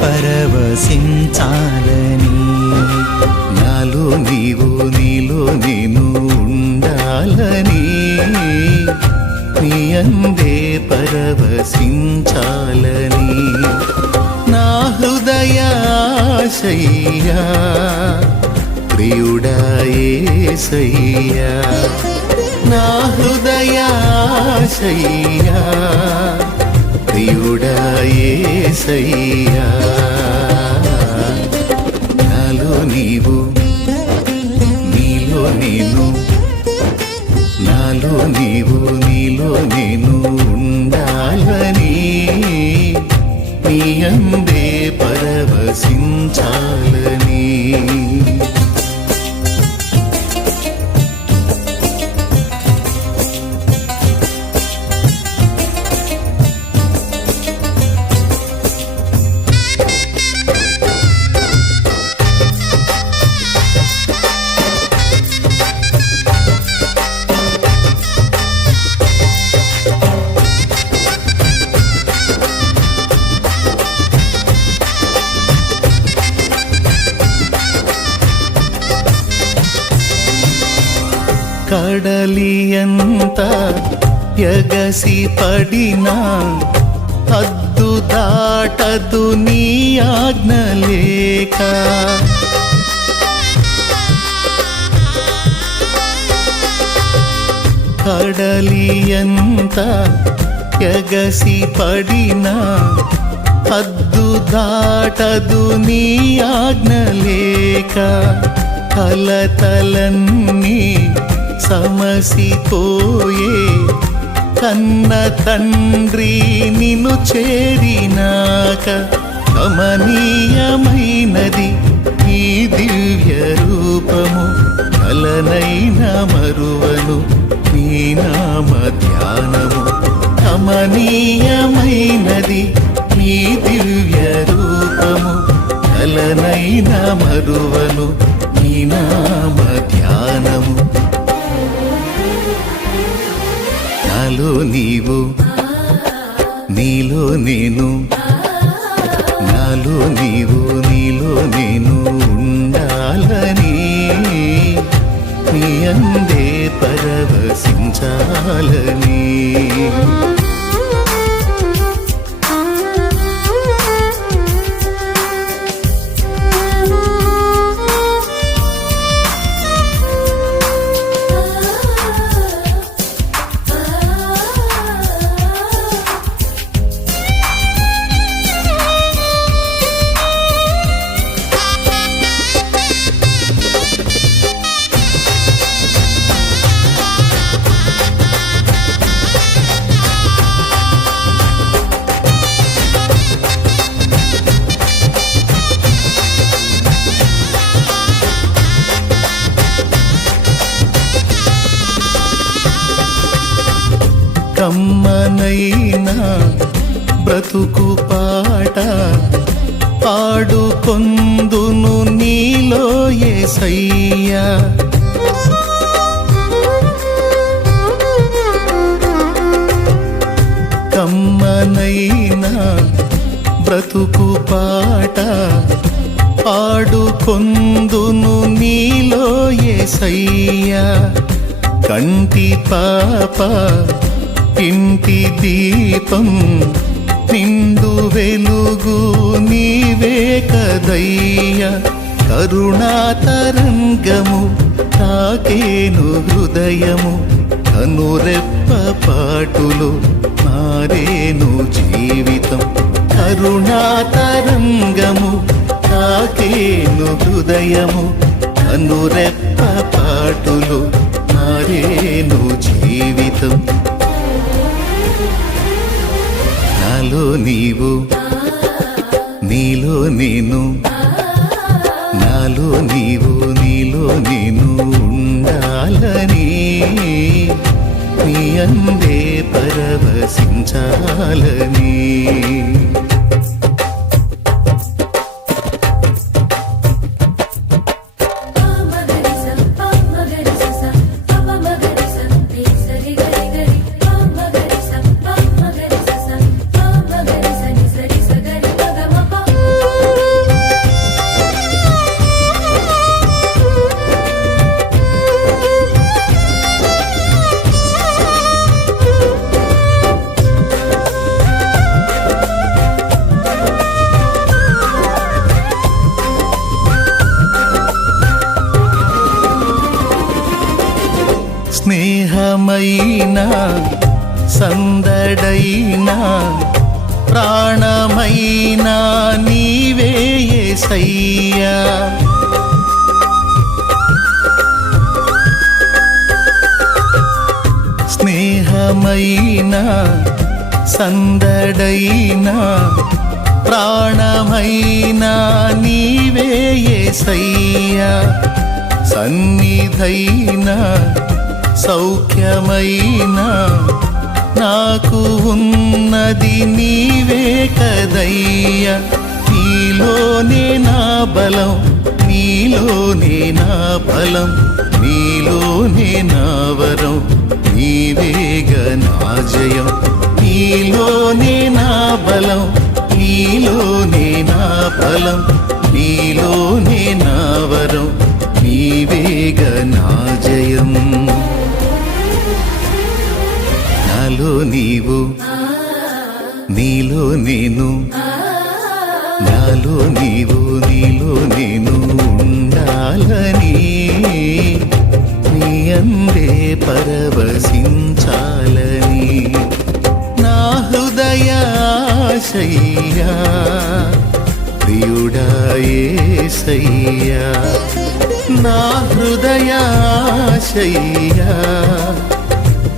పరవశించాలని, నాలో నీవు నీలో నేను ఉండాలని, నీ అందే పరవశించాలని. నా హృదయాశయ్యా ప్రియుడా యేసయ్యా, నా హృదయాశయ్యా ప్రియుడా యేసయ్యా. నాలో నీవు నీలో నేను, నాలో నీవు నీలో నేను ఉండాలని, నీ అందే పరవశించాలని. కడలియంత ఎగసి పడినా హద్దు దాటదు నీ ఆజ్ఞ లేక, కడలియంత ఎగసి పడినా హద్దు దాటదు నీ ఆజ్ఞ లేక, కలతలన్నీ సమసిపోయే కన్న తండ్రి నిన్ను చేరినాక, కమనీయమైనది నీ దివ్య రూపము, కలనైన మరువను నీ నామ ధ్యానము. కమనీయమైనది నీ దివ్య రూపము, కలనైన మరువను నీ నామ ధ్యానము. నాలో నీవు నీలో నేను, నాలో నీవు నీలో నేను ఉండాలని, నీ అందే పరవశించాలని. కమ్మనైనా బ్రతుకు పాట పాడుకొందును నీలో యేసయ్యా, కమ్మనైనా బ్రతుకు పాట పాడుకొందును నీలో యేసయ్యా. కంటి పాప ఇంటి దీపం నిండు వెలుగు నీవే కదయ్యా, కరుణా తరంగము తాకేను హృదయము, కనురెప్ప పాటులో మారేను జీవితం. కరుణా తరంగము తాకేను హృదయము, కనురెప్ప పాటులో మారేను జీవితం. నాలో నీవు నీలో నేను, నాలో నీవు నీలో నేను ఉండాలని, నీ అందే పరవశించాలని. స్నేహమైనా సందడైనా ప్రాణమైనా నీవే యేసయ్యా. స్నేహమైనా సందడైనా ప్రాణమైనా నీవే యేసయ్యా. సన్నిధైనా సౌఖ్యమైనా నాకు ఉన్నది నీవే కదయ్యా. నీలోనే నా బలం, నీలోనే నా బలం, నీలోనే నా వరం, నీవేగా నా జయం. నీలోనే నా బలం, నీలోనే నా బలం, నీలోనే నా వరం, నీవేగా నా జయం. నాలో నీవు, నీలో నేను, నాలో నీవు, నీలో నేను ఉండాలని, నీ అందే పరవశించాలని నా హృదయాశయ్యా. ప్రియుడా యేసయ్యా, నా హృదయాశయ్యా.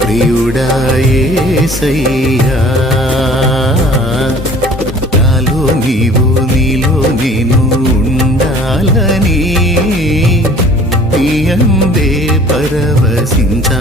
ప్రియుడా యేసయ్యా. నాలో నీవు, నీలో నేను ఉండాలని, నీ అందే పరవశించాలని.